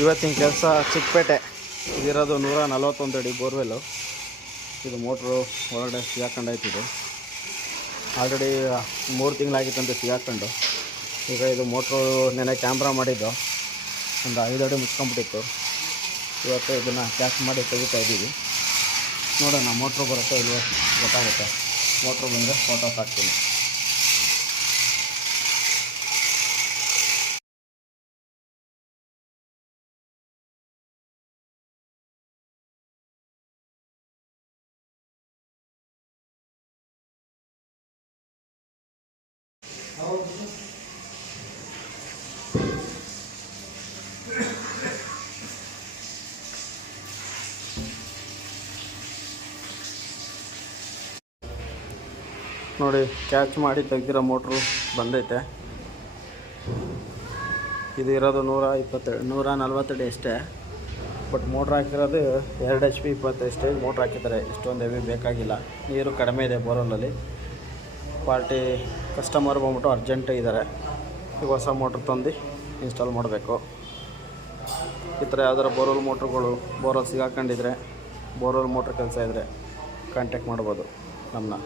ಇವತ್ತಿನ ಕೆಲಸ ಚಿಕ್ಕಪೇಟೆ. ಇದಿರೋದು 141 ಅಡಿ ಬೋರ್ವೆಲ್ಲು. ಇದು ಮೋಟ್ರು ಹೊರಗಡೆ ಸಿಗಾಕೊಂಡಾಯ್ತಿದೆ. ಆಲ್ರೆಡಿ 3 ತಿಂಗಳಾಗಿತ್ತಂತೆ ಸಿಗಾಕೊಂಡು. ಈಗ ಇದು ಮೋಟ್ರು ನೆನೆ ಕ್ಯಾಮ್ರಾ ಮಾಡಿದ್ದು ಒಂದು 5 ಅಡಿ ಮುಚ್ಕೊಂಡ್ಬಿಟ್ಟಿತ್ತು. ಇವತ್ತು ಇದನ್ನು ಕ್ಯಾಚ್ ಮಾಡಿ ತೆಗಿತಾ ಇದ್ದೀವಿ. ನೋಡೋಣ ಮೋಟ್ರು ಬರುತ್ತೆ ಇಲ್ವೋ ಗೊತ್ತಾಗುತ್ತೆ. ಮೋಟ್ರು ಬಂದರೆ ಫೋಟೋಸ್ ಹಾಕ್ತೀನಿ. ನೋಡಿ ಕ್ಯಾಚ್ ಮಾಡಿ ತೆಗ್ದಿರೋ ಮೋಟ್ರು ಬಂದೈತೆ. ಇದು ಇರೋದು 140 ಅಡಿ ಅಷ್ಟೇ. ಬಟ್ ಮೋಟ್ರ್ ಹಾಕಿರೋದು 2 HP 20 ಸ್ಟೇಜ್ ಮೋಟ್ರ್ ಹಾಕಿದ್ದಾರೆ. ಇಷ್ಟೊಂದು ಹೆವಿ ಬೇಕಾಗಿಲ್ಲ. ನೀರು ಕಡಿಮೆ ಇದೆ ಬೋರ್ವೆಲ್ಲಲ್ಲಿ. ಪಾರ್ಟಿ ಕಸ್ಟಮರ್ ಬಂದ್ಬಿಟ್ಟು ಅರ್ಜೆಂಟ್ ಇದ್ದಾರೆ. ಈಗ ಹೊಸ ಮೋಟ್ರ್ ತಂದು ಇನ್ಸ್ಟಾಲ್ ಮಾಡಬೇಕು. ಈ ಥರ ಯಾವ್ದಾರು ಬೋರ್ವೆಲ್ ಮೋಟ್ರುಗಳು ಬೋರ್ವೆಲ್ ಸಿಗಾಕೊಂಡಿದ್ರೆ, ಬೋರ್ವೆಲ್ ಮೋಟ್ರ್ ಕೆಲಸ ಇದ್ದರೆ ಕಾಂಟ್ಯಾಕ್ಟ್ ಮಾಡ್ಬೋದು ನಮ್ಮನ್ನ.